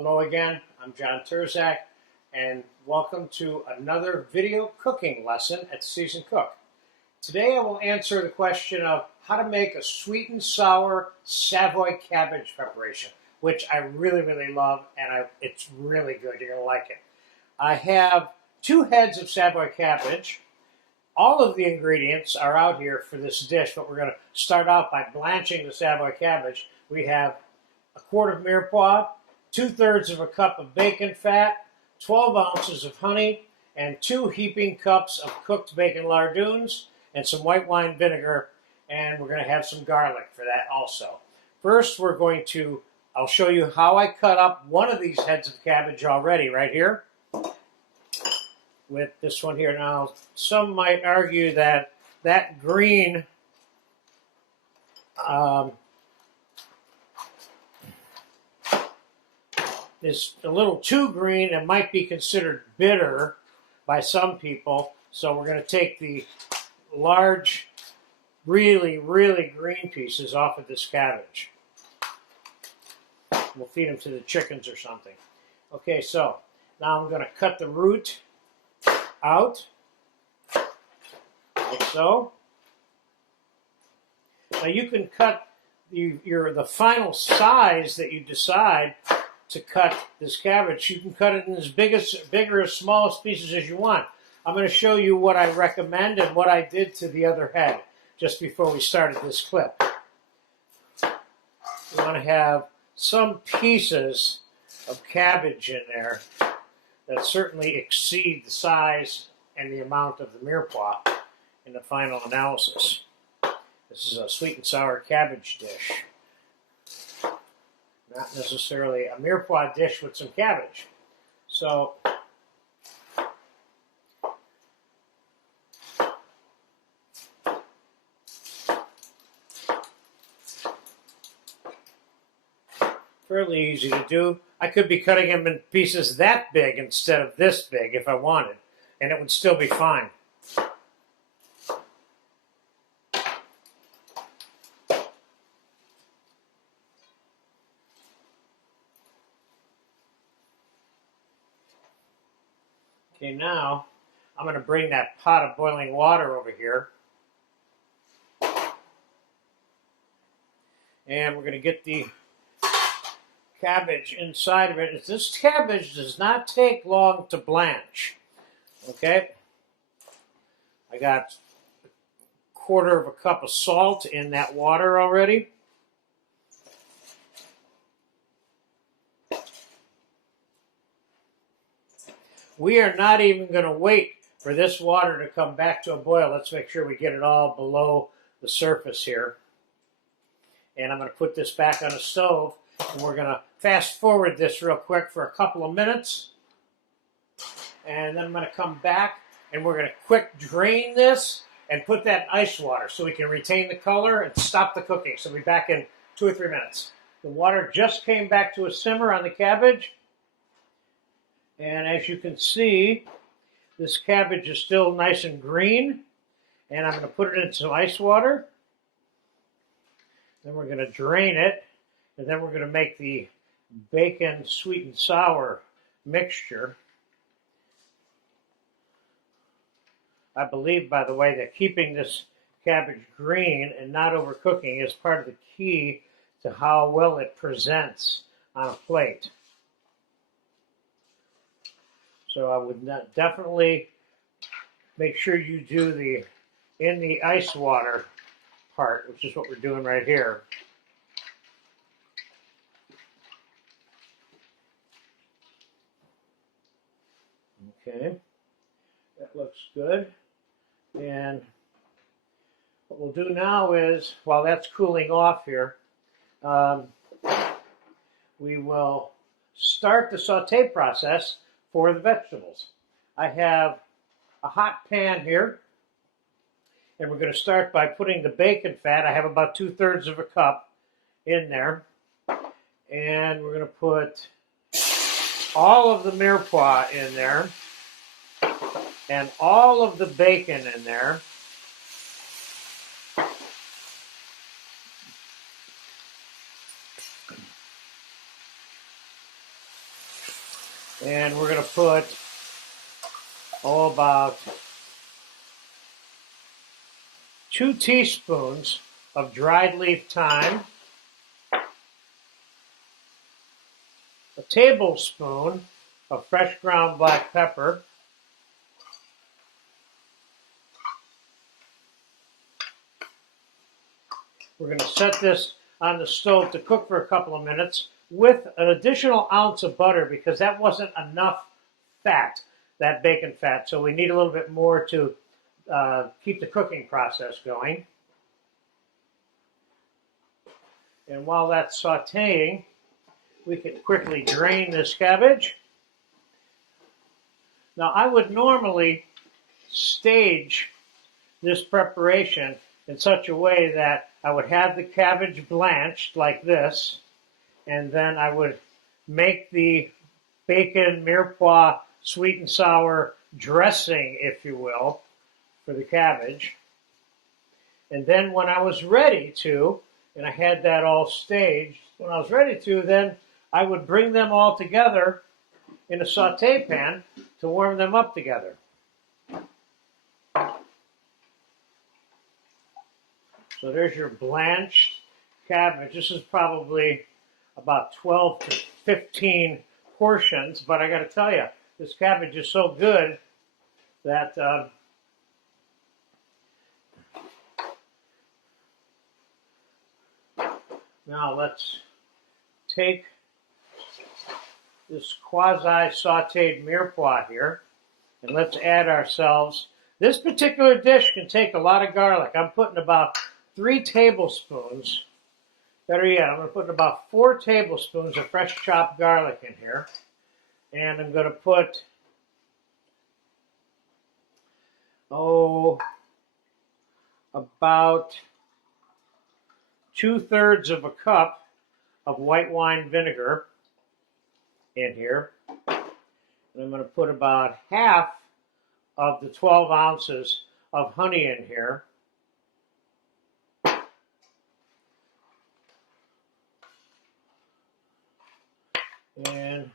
Hello again, I'm John Terzak, and welcome to another video cooking lesson at Seasoned Cook. Today I will answer the question of how to make a sweet and sour Savoy cabbage preparation, which I really love, and it's really good. You're going to like it. I have 2 heads of Savoy cabbage. All of the ingredients are out here for this dish, but we're going to start out by blanching the Savoy cabbage. We have a quart of mirepoix, 2/3 of a cup of bacon fat, 12 ounces of honey, and 2 heaping cups of cooked bacon Lardoons, and some white wine vinegar, and we're going to have some garlic for that also. First, I'll show you how I cut up one of these heads of cabbage already right here with this one here. Now, some might argue that that green is a little too green and might be considered bitter by some people. So we're going to take the large, really green pieces off of this cabbage. We'll feed them to the chickens or something. Okay, so now I'm going to cut the root out, like so. Now you can cut the final size that you decide to cut this cabbage. You can cut it in as big or as small pieces as you want. I'm going to show you what I recommend and what I did to the other head just before we started this clip. You want to have some pieces of cabbage in there that certainly exceed the size and the amount of the mirepoix in the final analysis. This is a sweet and sour cabbage dish. Not necessarily a mirepoix dish with some cabbage. So, fairly easy to do. I could be cutting them in pieces that big instead of this big if I wanted, and it would still be fine. Okay, now I'm going to bring that pot of boiling water over here. And we're going to get the cabbage inside of it. This cabbage does not take long to blanch. Okay? I got a 1/4 of a cup of salt in that water already. We are not even going to wait for this water to come back to a boil. Let's make sure we get it all below the surface here. And I'm going to put this back on the stove, and we're going to fast forward this real quick for a couple of minutes. And then I'm going to come back, and we're going to quick drain this and put that in ice water so we can retain the color and stop the cooking. So we'll be back in 2 or 3 minutes. The water just came back to a simmer on the cabbage. And as you can see, this cabbage is still nice and green. And I'm going to put it in some ice water. Then we're going to drain it. And then we're going to make the bacon sweet and sour mixture. I believe, by the way, that keeping this cabbage green and not overcooking is part of the key to how well it presents on a plate. So I would definitely make sure you do in the ice water part, which is what we're doing right here. Okay, that looks good. And what we'll do now is, while that's cooling off here, we will start the saute process for the vegetables. I have a hot pan here, and we're going to start by putting the bacon fat. I have about 2/3 of a cup in there, and we're going to put all of the mirepoix in there and all of the bacon in there. And we're going to put, about 2 teaspoons of dried leaf thyme, a tablespoon of fresh ground black pepper, we're going to set this on the stove to cook for a couple of minutes with an additional ounce of butter because that wasn't enough fat, that bacon fat. So we need a little bit more to keep the cooking process going. And while that's sauteing, we can quickly drain this cabbage. Now, I would normally stage this preparation in such a way that I would have the cabbage blanched like this, and then I would make the bacon mirepoix sweet and sour dressing, if you will, for the cabbage. And then when I was ready to, and I had that all staged, when I was ready to, then I would bring them all together in a saute pan to warm them up together. So there's your blanched cabbage. This is probably about 12 to 15 portions, but I got to tell you, this cabbage is so good that now let's take this quasi-sauteed mirepoix here, and let's add ourselves. This particular dish can take a lot of garlic. I'm putting about 3 tablespoons. Better yet, I'm going to put about 4 tablespoons of fresh chopped garlic in here. And I'm going to put, about 2/3 of a cup of white wine vinegar in here. And I'm going to put about half of the 12 ounces of honey in here. And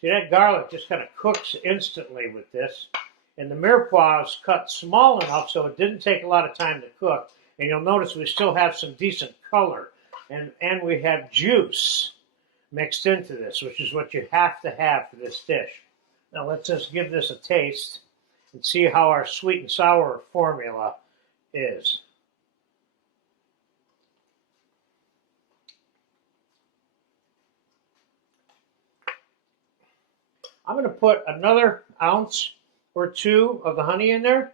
see, that garlic just kind of cooks instantly with this. And the mirepoix is cut small enough so it didn't take a lot of time to cook. And you'll notice we still have some decent color. And we have juice mixed into this, which is what you have to have for this dish. Now let's just give this a taste and see how our sweet and sour formula is. I'm going to put another ounce or 2 of the honey in there,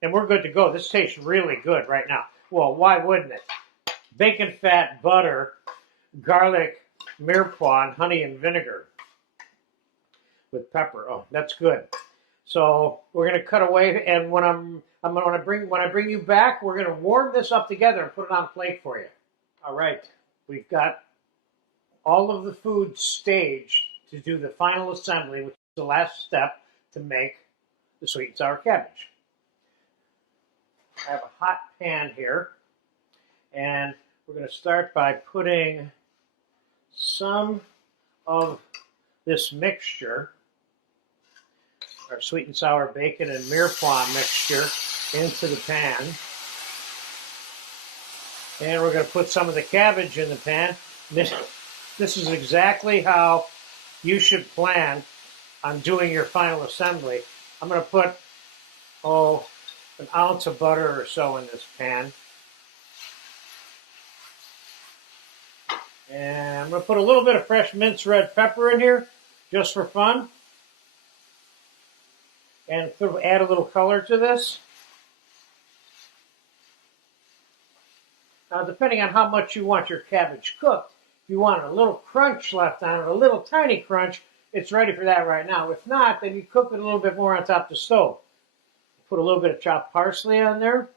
and we're good to go. This tastes really good right now. Well, why wouldn't it? Bacon fat, butter, garlic, mirepoix, and honey and vinegar with pepper. Oh, that's good. So we're going to cut away, and when I bring you back, we're going to warm this up together and put it on a plate for you. All right, we've got all of the food staged to do the final assembly, which is the last step to make the sweet and sour cabbage. I have a hot pan here, and we're going to start by putting some of this mixture, our sweet and sour bacon and mirepoix mixture, into the pan. And we're going to put some of the cabbage in the pan. This is exactly how you should plan on doing your final assembly. I'm going to put, an ounce of butter or so in this pan. And I'm going to put a little bit of fresh minced red pepper in here, just for fun. And add a little color to this. Now, depending on how much you want your cabbage cooked, if you want a little crunch left on it, a little tiny crunch, it's ready for that right now. If not, then you cook it a little bit more on top of the stove. Put a little bit of chopped parsley on there.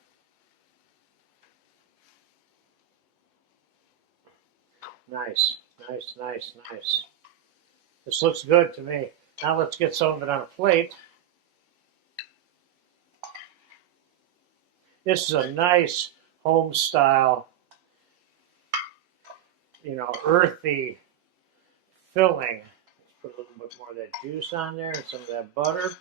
Nice, nice, nice, nice. This looks good to me. Now let's get some of it on a plate. This is a nice home style, earthy filling. Let's Put a little bit more of that juice on there and some of that butter.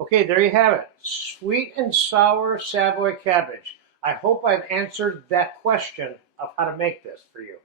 Okay, there you have it. Sweet and sour Savoy cabbage. I hope I've answered that question of how to make this for you.